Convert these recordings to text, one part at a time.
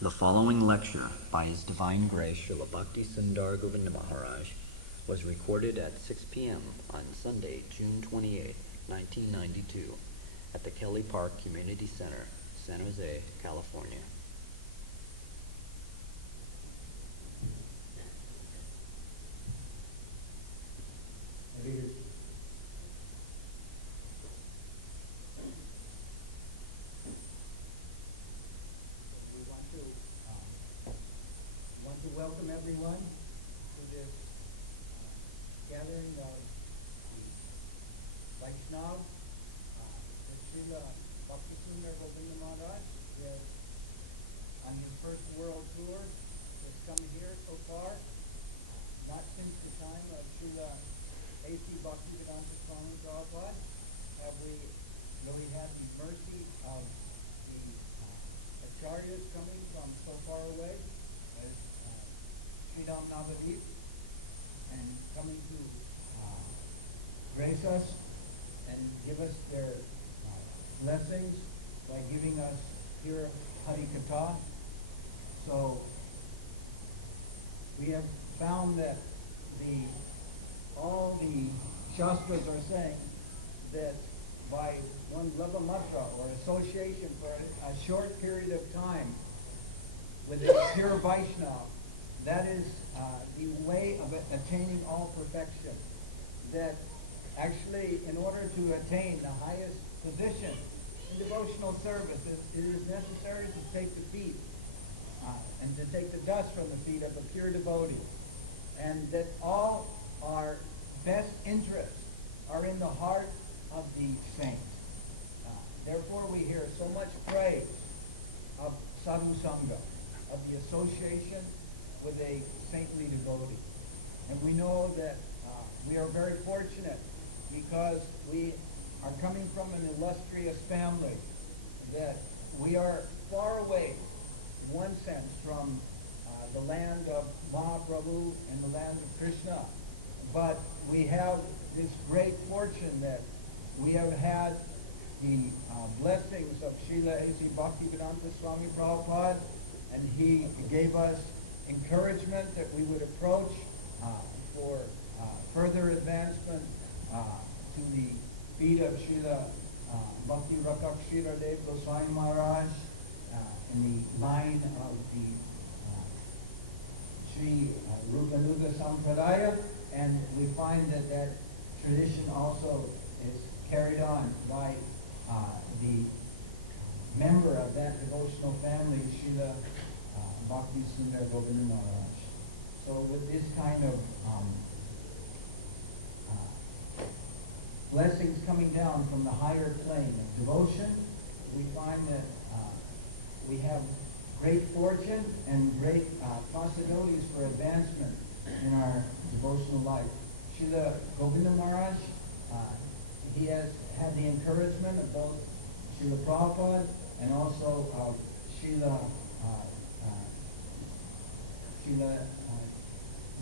The following lecture by His Divine Grace Srila Bhakti Sundar Govinda Maharaj was recorded at 6 p.m. on Sunday, June 28, 1992, at the Kelly Park Community Center, San Jose, California. Welcome everyone to this gathering of the Vaishnav, that Srila Bhakti Sundar Govinda Maharaj is on his first world tour. Has come here so far, not since the time of Srila A.C. Bhaktivedanta Swami Prabhupada have we really had the mercy of the acharyas coming from so far away, as Sridham Navadip, and coming to grace us and give us their blessings by giving us pure Hari Katha. So we have found that all the Shastras are saying that by one lavamatra or association for a short period of time with a pure Vaishnava, that is the way of attaining all perfection. That actually, in order to attain the highest position in devotional service, it is necessary to take the feet and to take the dust from the feet of the pure devotee. And that all our best interests are in the heart of the saints. Therefore, we hear so much praise of sadhu sangha, of the association with a saintly devotee. And we know that we are very fortunate because we are coming from an illustrious family, that we are far away, in one sense, from the land of Mahaprabhu and the land of Krishna. But we have this great fortune that we have had the blessings of Srila A.C. Bhaktivedanta Swami Prabhupada, and he gave us encouragement that we would approach for further advancement to the feet of Srila Bhakti Rakak Sridhar Dev Goswami Maharaj in the line of the Sri Rupanuga Sampradaya, and we find that that tradition also is carried on by the member of that devotional family, Srila Bhakti Sundar Govinda Maharaj. So with this kind of blessings coming down from the higher plane of devotion, we find that we have great fortune and great possibilities for advancement in our devotional life. Srila Govinda Maharaj, he has had the encouragement of both Srila Prabhupada and also of Srila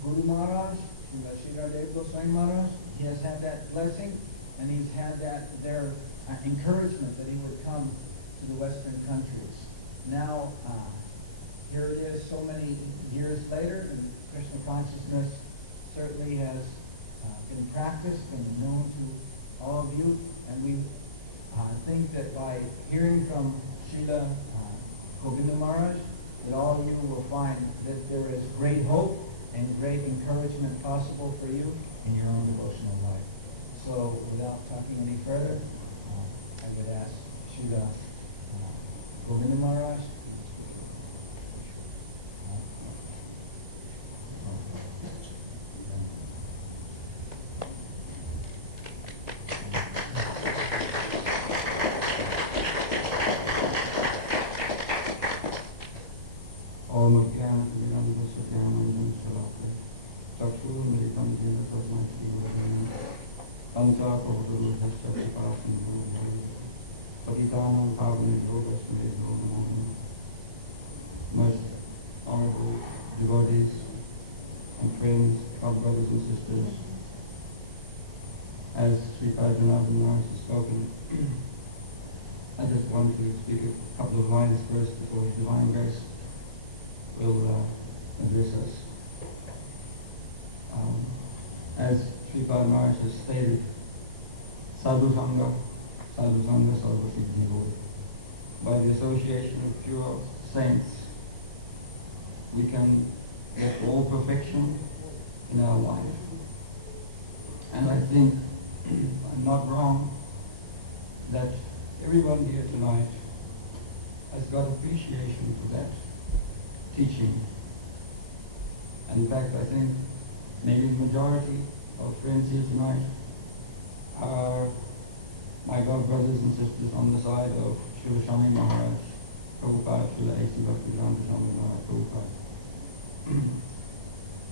Guru Maharaj, Srila Sridhar Dev Goswami Maharaj. He has had that blessing, and he's had their encouragement that he would come to the Western countries. Now, here it is so many years later, and Krishna consciousness certainly has been practiced and known to all of you, and we think that by hearing from Srila Govinda Maharaj, that all of you will find that there is great hope and great encouragement possible for you in your own devotional life. So, without talking any further, I would ask Srila Govinda Maharaj. Most honorable devotees and friends, our brothers and sisters, as Sri Padmanabhan Maharaj has spoken, I just want to speak a couple of lines first before His Divine Grace will address us. As Sripad Maharaj has stated, Sadhu Sangha, Sarva Siddhi Bol. By the association of pure saints, we can get all perfection in our life. And I think I'm not wrong that everyone here tonight has got appreciation for that teaching. And in fact, I think maybe the majority of friends here tonight are my god brothers and sisters on the side of Srila Swami Maharaj, Prabhupada, Srila A.C. Bhaktivedanta Swami Maharaj, Prabhupada.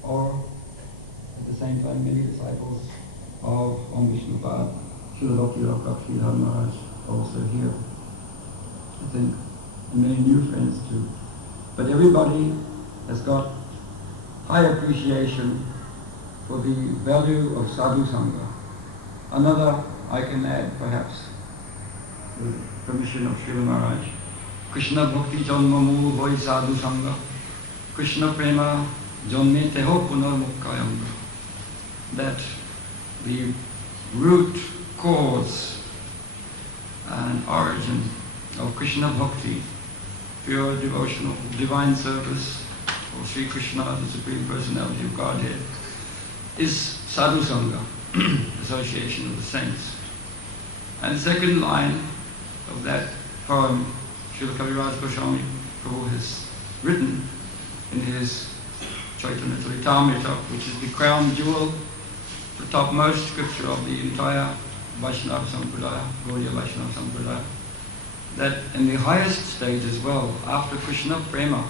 Or at the same time, many disciples of Om Vishnupad, Srila Bhakti Rakshak Sridhar Maharaj, also here. I think, and many new friends too. But everybody has got high appreciation for the value of Sadhu Sangha. Another I can add, perhaps, with permission of Srila Maharaj. Krishna Bhakti Janma Mool Hoi Sadhu Sangha. Krishna Prema Janme Teho Punar Mukkayanga. That the root cause and origin of Krishna Bhakti, pure devotional, divine service of Sri Krishna, the Supreme Personality of Godhead, is Sadhu Sangha, association of the saints. And the second line of that poem, Srila Kaviraj Goswami Prabhu has written in his Chaitanya Charitamrita, which is the crown jewel, the topmost scripture of the entire Vaishnava Sampradaya, Gaudiya Vaishnava Sampradaya, that in the highest stage as well, after Krishna Prema,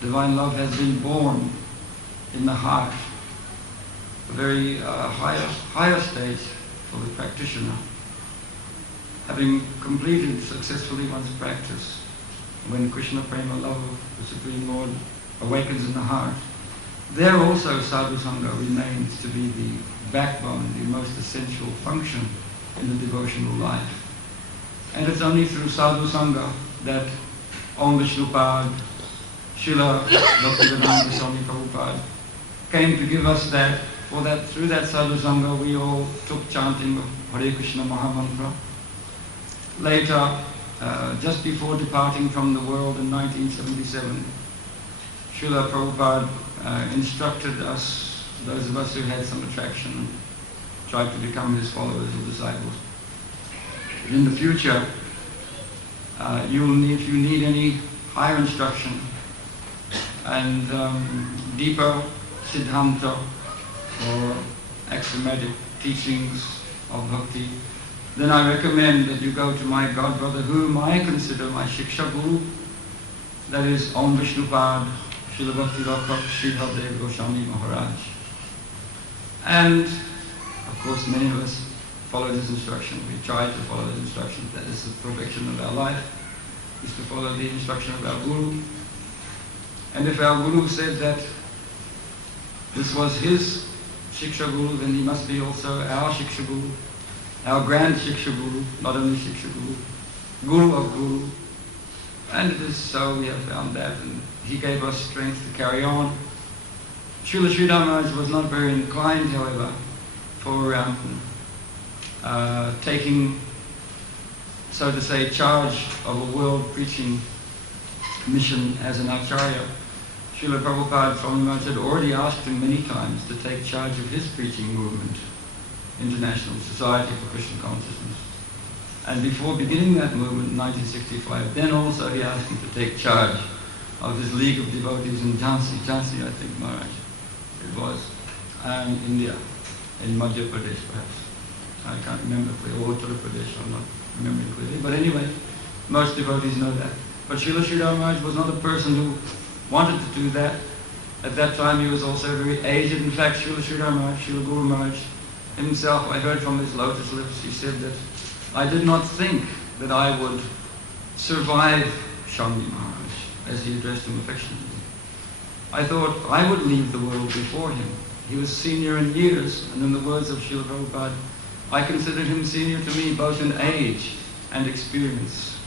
divine love has been born in the heart, a very higher stage for the practitioner. Having completed successfully one's practice, when Krishna Prema, love of the Supreme Lord, awakens in the heart, there also Sadhu Sangha remains to be the backbone, the most essential function in the devotional life. And it's only through Sadhu Sangha that Om Vishnupad, Srila Bhaktivedanta Swami Prabhupada came to give us that. For that, through that Sadhu Sangha, we all took chanting of Hare Krishna Mahamantra. Later, just before departing from the world in 1977, Srila Prabhupada instructed us, those of us who had some attraction, tried to become his followers or disciples. In the future, if you need any higher instruction and deeper siddhanta or axiomatic teachings of bhakti, then I recommend that you go to my godbrother, whom I consider my Shiksha Guru, that is Om Vishnupad, Srila Bhakti Rakshak Sridhar Dev Goswami Maharaj. And, of course, many of us followed his instruction. We tried to follow his instruction. That is the perfection of our life, is to follow the instruction of our Guru. And if our Guru said that this was his Shiksha Guru, then he must be also our Shiksha Guru, our grand Shiksha Guru, not only Shiksha Guru, Guru of Guru. And it is so, we have found that, and he gave us strength to carry on. Srila Sridhar Maharaj was not very inclined, however, for taking, so to say, charge of a world preaching mission as an acharya. Srila Prabhupada Swami Maharaj had already asked him many times to take charge of his preaching movement, International Society for Krishna Consciousness. And before beginning that movement in 1965, then also he asked him to take charge of his League of Devotees in Jhansi, I think, Maharaj, it was, and India, in Madhya Pradesh perhaps. I can't remember clearly, or Uttar Pradesh, I'm not remembering clearly. But anyway, most devotees know that. But Srila Sridhar Maharaj was not a person who wanted to do that. At that time he was also very aged. In fact, Srila Sridhar Maharaj, Srila Guru Maharaj himself, I heard from his lotus lips, he said that I did not think that I would survive Swami Maharaj, as he addressed him affectionately. I thought I would leave the world before him. He was senior in years, and in the words of Srila Prabhupada, I considered him senior to me both in age and experience.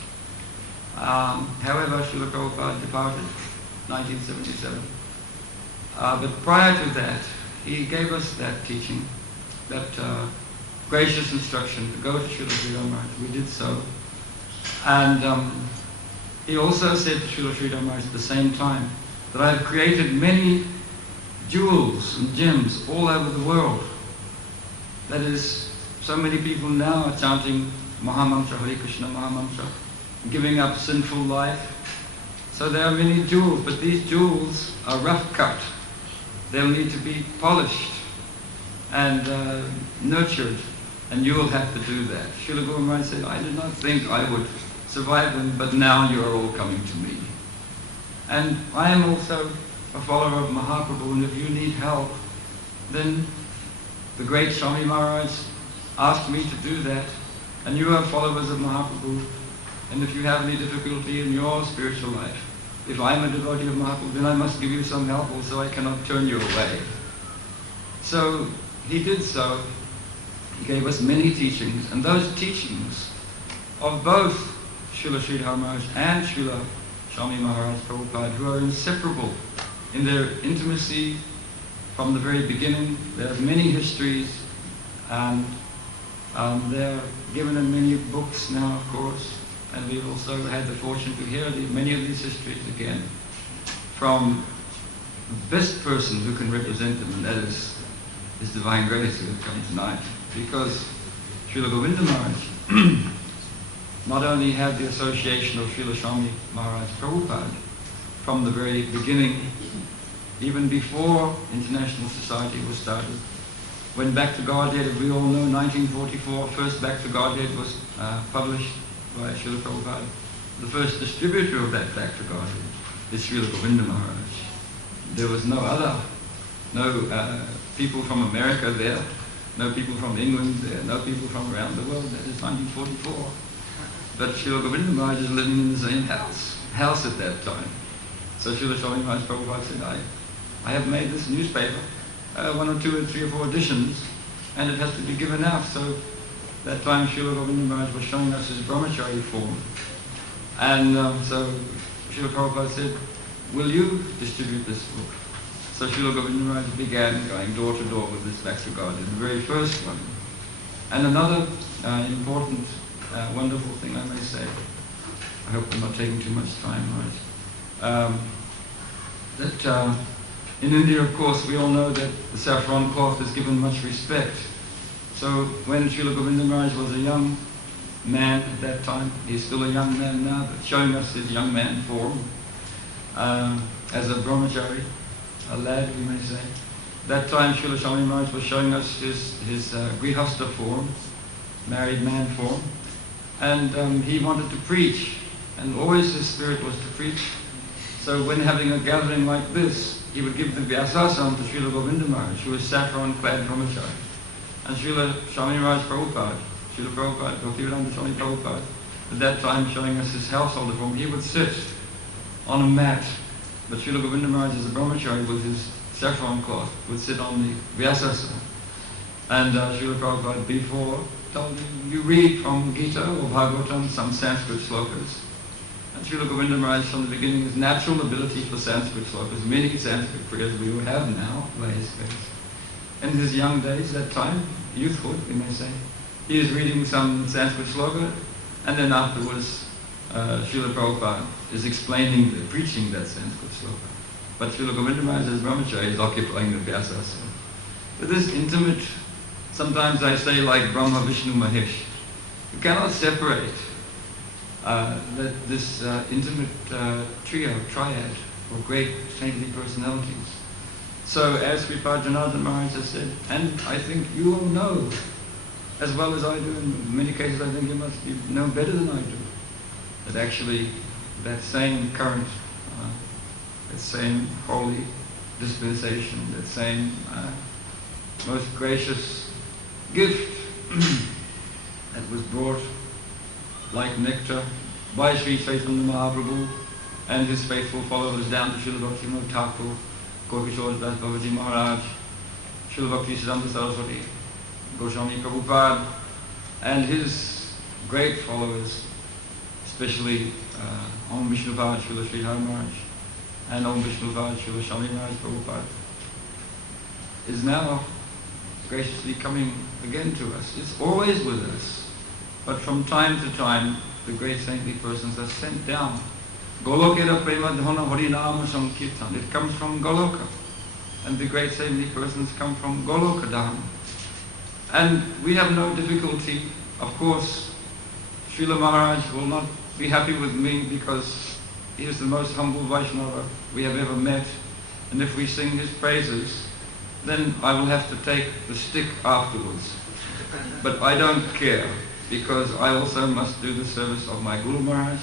However, Srila Prabhupada departed 1977. But prior to that, he gave us that teaching, that gracious instruction to go to Srila Sridhar Maharaj. We did so. And he also said to Srila Sridhar Maharaj at the same time that I have created many jewels and gems all over the world. That is, so many people now are chanting Mahamantra, Hare Krishna Mahamantra, giving up sinful life. So there are many jewels, but these jewels are rough cut. They'll need to be polished and nurtured, and you will have to do that. Srila Guru Maharaj said, I did not think I would survive them, but now you are all coming to me. And I am also a follower of Mahaprabhu, and if you need help, then the great Swami Maharaj asked me to do that. And you are followers of Mahaprabhu, and if you have any difficulty in your spiritual life, if I'm a devotee of Mahaprabhu, then I must give you some help also. I cannot turn you away. So he did so. He gave us many teachings, and those teachings of both Srila Sridhar Maharaj and Srila Swami Maharaj Prabhupada, who are inseparable in their intimacy from the very beginning. There's many histories, and they're given in many books now, of course, and we've also had the fortune to hear many of these histories again from the best person who can represent them, and that is His Divine Grace who has come tonight. Because Srila Govinda Maharaj not only had the association of Srila Swami Maharaj Prabhupada from the very beginning, even before International Society was started, when Back to Godhead, as we all know, 1944, first Back to Godhead was published by Srila Prabhupada. The first distributor of that Back to Godhead is Srila Govinda Maharaj. There was no other, no people from America there, no people from England there, no people from around the world. That is 1944. But Srila Govinda Maharaj is living in the same house at that time. So Srila Swami Maharaj Prabhupada said, I have made this newspaper, 1 or 2 or 3 or 4 editions, and it has to be given out. So that time Srila Govinda Maharaj was showing us his brahmachari form. And so Srila Prabhupada said, will you distribute this book? So Srila Govinda Maharaj began going door to door with this Back to Godhead, the very first one. And another important, wonderful thing I may say, I hope I'm not taking too much time, Maharaj, that in India, of course, we all know that the saffron cloth is given much respect. So when Srila Govinda Maharaj was a young man at that time, he's still a young man now, but showing us his young man form, as a brahmachari, a lad, we may say. That time Srila Swami Maharaj was showing us his grihastha form, married man form, and he wanted to preach, and always his spirit was to preach. So when having a gathering like this, he would give the Vyasasana to Srila Govinda Maharaj, who was saffron-clad brahmachari. And Srila Swami Maharaj Prabhupada, Srila Prabhupada, Bhaktivedanta Swami Prabhupada, at that time showing us his householder form, he would sit on a mat. But Srila Govinda Maharaj, as a brahmachari with his saffron cloth, would sit on the Vyasasana. And Srila Prabhupada before told him, you read from Gita or Bhagavatam some Sanskrit slokas. And Srila Govinda Maharaj from the beginning, his natural ability for Sanskrit slokas, many Sanskrit prayers we have now, by his face. In his young days, that time, youthhood, we may say, he is reading some Sanskrit sloka, and then afterwards, Srila Prabhupada is explaining, preaching that Sanskrit sloka. But Srila Govinda Maharaj as Brahmachari is occupying the Vyasasana. With this intimate, sometimes I say like Brahma, Vishnu, Mahesh, you cannot separate this intimate trio, triad, of great saintly personalities. So as Sripad Janardhan Maharaj has said, and I think you all know, as well as I do, in many cases I think you must know better than I do, that actually that same current, that same holy dispensation, that same most gracious gift that was brought like nectar by Sri Chaitanya Mahaprabhu and his faithful followers down to Srila Bhaktivinoda Thakur, Gopkishore Das Babaji Maharaj, Srila Bhakti Siddhanta Saraswati, Goswami Prabhupada, and his great followers, especially Om Vishnupad, Srila Sridhar Maharaj, and Om Vishnu Vaj Srila Swami Maharaj Prabhupada is now graciously coming again to us. It's always with us, but from time to time the great saintly persons are sent down. Golokera Prema Dhana Harinama Sankirtan. It comes from Goloka, and the great saintly persons come from Goloka Dham. And we have no difficulty. Of course, Srila Maharaj will not be happy with me because he is the most humble Vaishnava we have ever met. And if we sing his praises, then I will have to take the stick afterwards. But I don't care, because I also must do the service of my Guru Maharaj,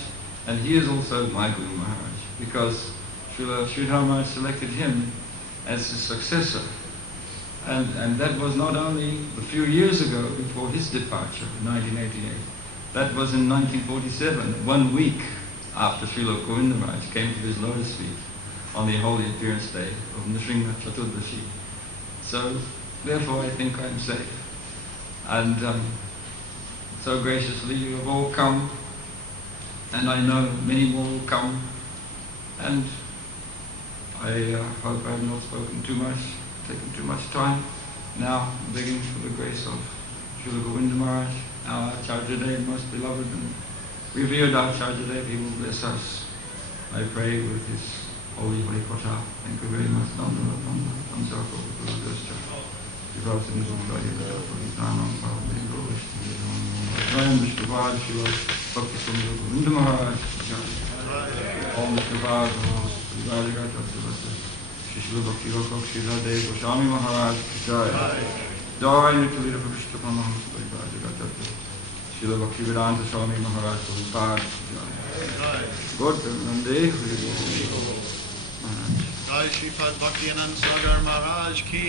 and he is also my Guru Maharaj, because Srila Sridhar Maharaj selected him as his successor. And that was not only a few years ago before his departure in 1988. That was in 1947, 1 week after Srila Govinda Maharaj came to his lotus feet on the holy appearance day of Nrsimha Chaturdashi. So, therefore I think I'm safe. And so graciously you have all come, and I know many more will come, and I hope I have not spoken too much, taken too much time. Now, begging for the grace of Srila Govinda Maharaj, our Acharyadev, most beloved and revered Acharyadev, he will bless us, I pray, with his holy Harikatha. Thank you very much. Om Vishnu Vaj Shiva Bhakti Sundar Govinda Maharaj Om Vishnu Vaj Shishla Bhakti Rakak Shila Dev Goswami Maharaj Jai Jai Nitalira Vishnu Pramaham Shila Bhakti Vedanta Swami Maharaj Prabhupada Jai God Nande Jai Shripad Bhaktianand Sagar Maharaj Ki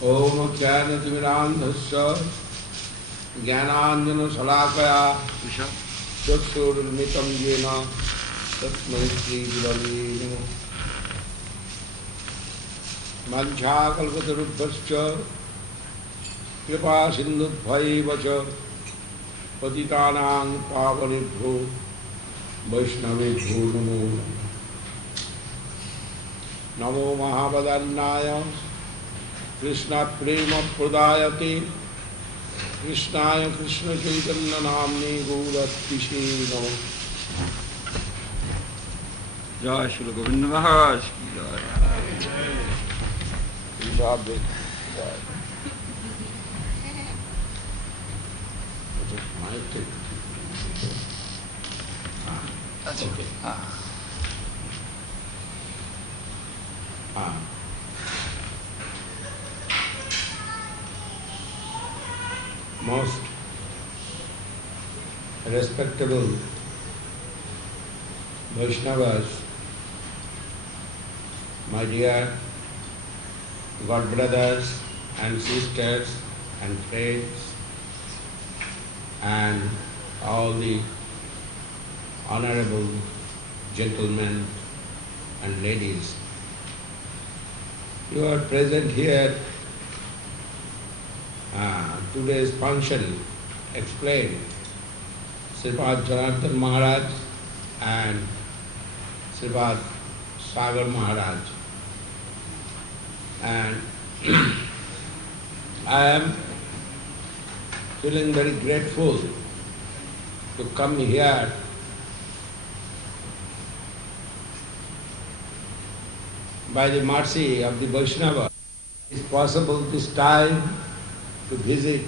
Om Jnanatimirandhasya Jnananjana Salakaya Chakshurmitam Jena Tasmai Shri Gurave Namaः Mancha Kalpatarubhasya Kripa Sindhubhaiva Cha Patitanang Pavanibhyo Vaishnavibhyo Namo Namo Mahabadannaya Krishna Prema Pradayate Krishnaya Krishna Chaitanya Namni Gauratpishe Namo Jai Srila Govinda Maharaj Jai Jai. My take. That's okay. Most respectable Vaishnavas, my dear God brothers and sisters and friends, and all the honorable gentlemen and ladies, you are present here. Today's function explained Sripad Janardhan Maharaj and Sripad Sagar Maharaj, and I am feeling very grateful to come here by the mercy of the Vaishnava. It's possible this time to visit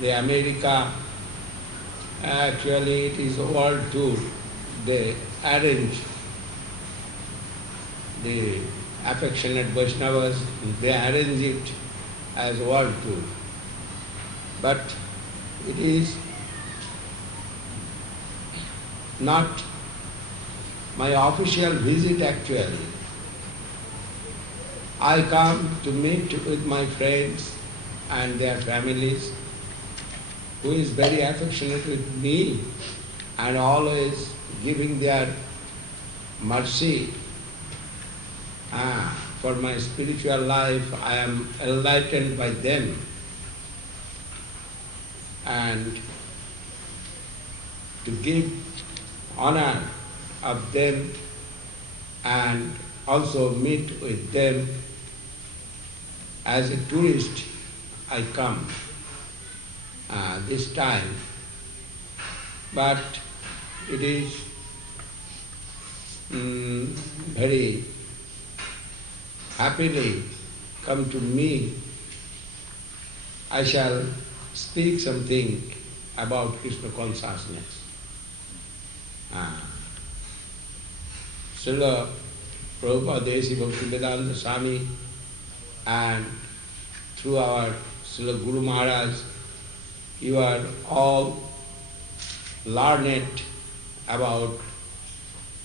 the America. Actually it is a world tour. They arrange the affectionate Vaishnavas, they arrange it as a world tour. But it is not my official visit actually. I come to meet with my friends and their families, who is very affectionate with me and always giving their mercy for my spiritual life, I am enlightened by them. And to give honor of them and also meet with them as a tourist, I come this time. But it is very happily come to me. I shall speak something about Krishna consciousness. Srila Prabhupada Desi Bhaktivedanta Swami and through our Srila Guru Maharaj, you are all learned about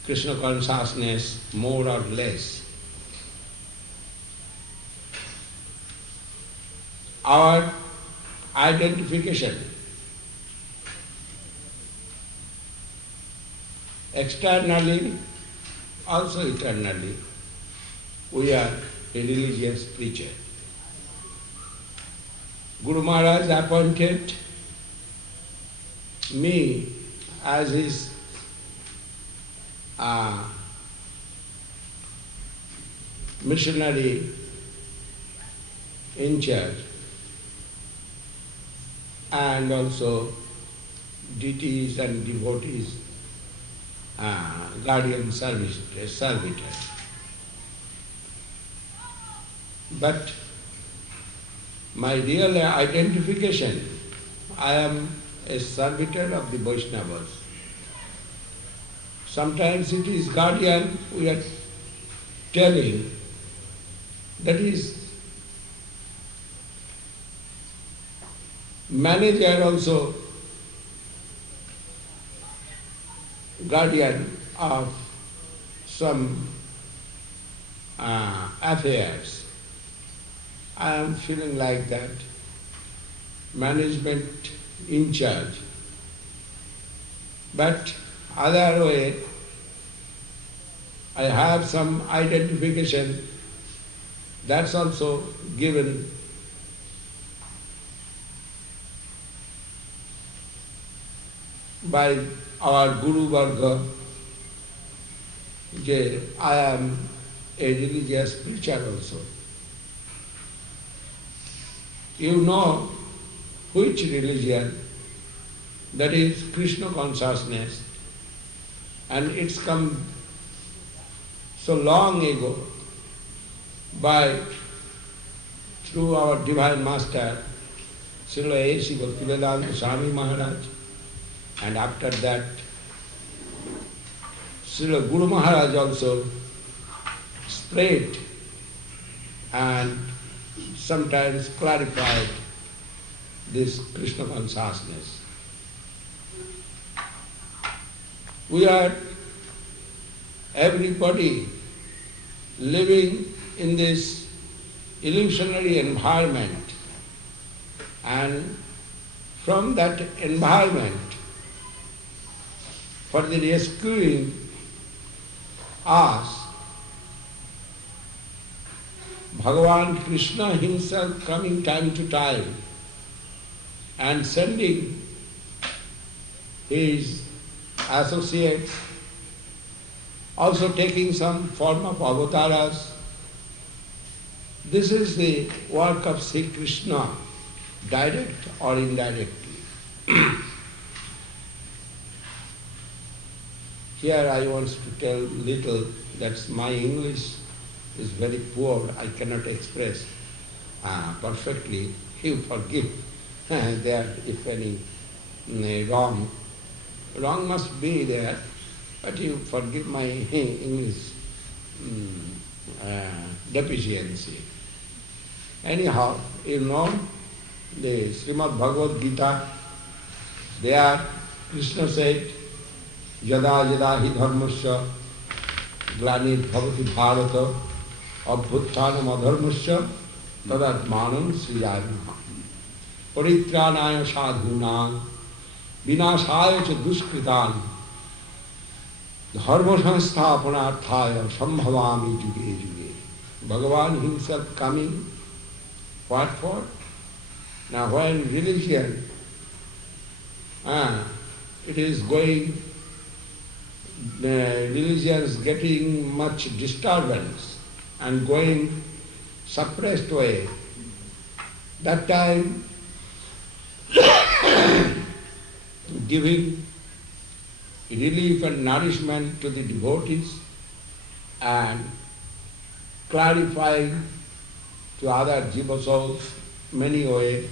Krishna consciousness more or less. Our identification externally, also eternally, we are a religious preacher. Guru Maharaj appointed me as his missionary in charge and also deities and devotees, guardian servitor. But my real identification, I am a servitor of the Vaishnavas. Sometimes it is guardian, we are telling, that is manager also, guardian of some affairs. I am feeling like that, management in charge. But other way, I have some identification, that's also given by our Guru Varga, that I am a religious preacher also. You know which religion, that is Krishna consciousness, and it's come so long ago through our Divine Master, Srila A.C. Bhaktivedanta Swami Maharaj, and after that, Srila Guru Maharaj also spread and sometimes clarified this Krishna consciousness. We are everybody living in this illusionary environment, and from that environment, for the rescuing us, Bhagavan Krishna himself coming time to time and sending his associates, also taking some form of avatars. This is the work of Sri Krishna, direct or indirectly. Here I want to tell little, that's my English is very poor, I cannot express perfectly. You forgive there if any wrong must be there, but you forgive my English deficiency. Anyhow, you know the Srimad Bhagavad Gita, there Krishna said, Yada yada hi dharmasya glanir bhavati bharata abhuttanam adharmasya tadatmanam sriyanam paritranaya sadhunam vinashaya cha duskritan dharma sansthapanarthaya sambhavami juge juge. Bhagavan himself coming. What for? Now when religion, it is going, religion is getting much disturbance and going suppressed way, that time giving relief and nourishment to the devotees and clarifying to other jiva souls many ways.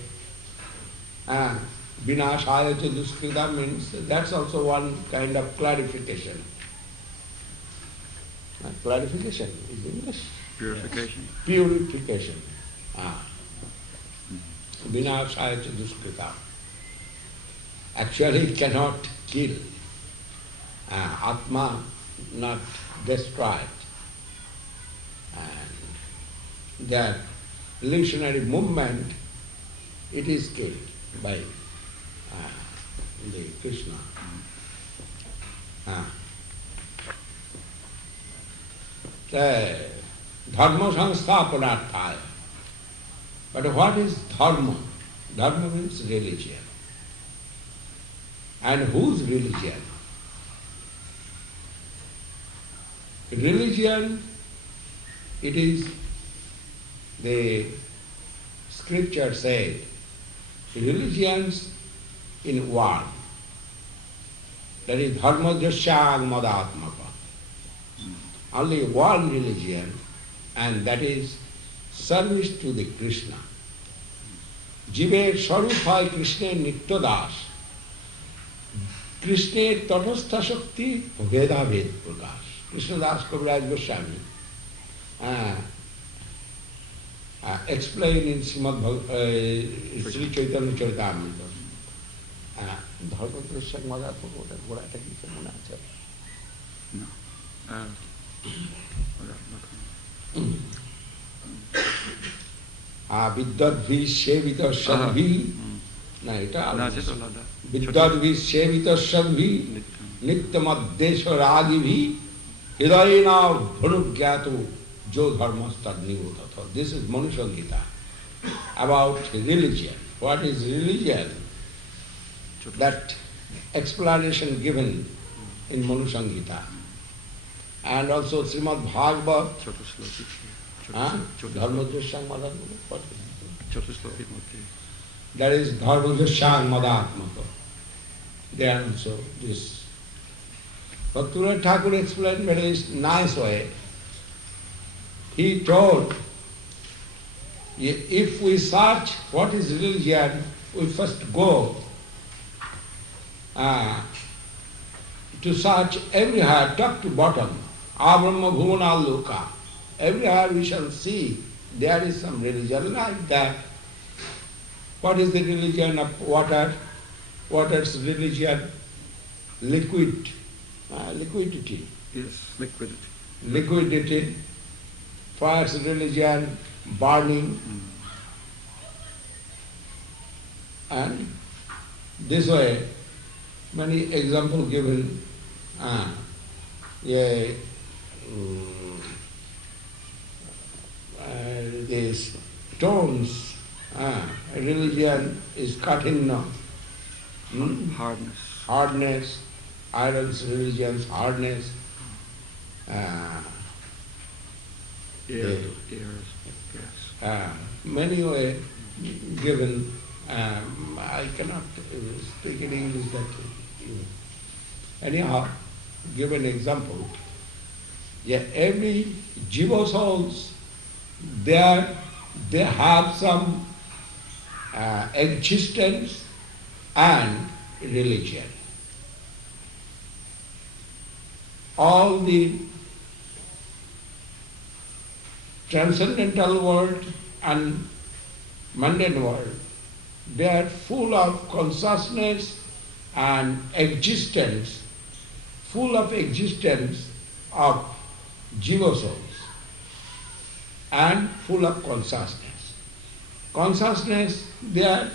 Vinashaya cha duskrita means that's also one kind of clarification. Clarification is English? Purification. Purification. Vinashaya cha duskrita. Actually it cannot kill. Atma not destroyed. And that illusionary movement, it is killed by the Krishna. Dharma samsthapanarthaya. But what is dharma? Dharma means religion. And whose religion? Religion, it is, the scripture said, religions in one. That is dharma jasyang madatmaka. Only one religion, and that is service to the Krishna. Jive saruphay Krishna nitya das. Krishna tatastha shakti veda ved prakash. Krishna Das Kaviraj Goswami explained in Sri Chaitanya Charitamrita. Dharma Krishna Madatmaka, গোড়াটা কি মনে আছে? বিদ্যাদ্ভি সেবিত সদ্ভি, না এটা বিদ্যাদ্ভি সেবিত সদ্ভি নিত্যমদ্দেশ রাগিভি হৃদয়না ভনুজ্ঞাত jo dharmastad nivodata. This is Manu Samhita about religion. What is religion? That explanation given in Manu Samhita. And also Srimad Bhagavad. Dharmadrashang Madatmaka. That is Dharmadrashang Madatmaka. There also this. Bhaktivinoda Thakur explained very nice way. He told, if we search what is religion, we first go to search everywhere, top to bottom, Abrahma Bhuvana Loka. Everywhere we shall see there is some religion like that. What is the religion of water? Water's religion? Liquid. Liquidity. Yes, liquidity. Liquidity. Fire's religion, burning. And this way, many examples given. These stones, religion is cutting now. Hardness. Hardness, iron's religion's hardness. Yes. Many way given. I cannot speak in English that anyhow, give an example. Yeah, every jiva souls, they have some existence and religion. All the transcendental world and mundane world, they are full of consciousness and existence, full of existence of jiva souls and full of consciousness. Consciousness, there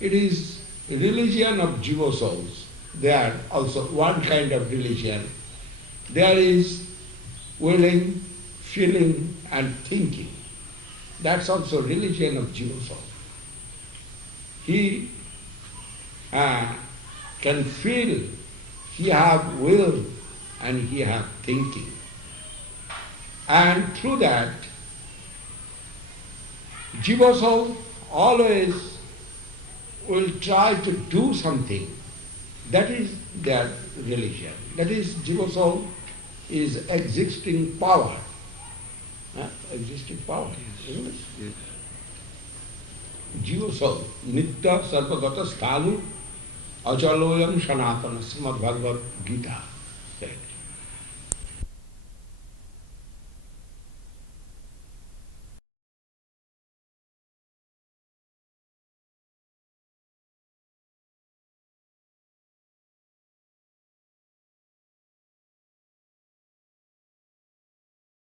it is religion of jiva souls. They are also one kind of religion. There is willing, feeling and thinking. That's also religion of Jiva soul. He can feel, he have will and he have thinking. And through that, Jiva soul always will try to do something. That is their religion. That is, Jiva soul is existing power. Existing power, isn't it? Yes. Jiva soul, nitya sarvagata sthalu achaloyam sanatana, Srimad Bhagavad Gita said.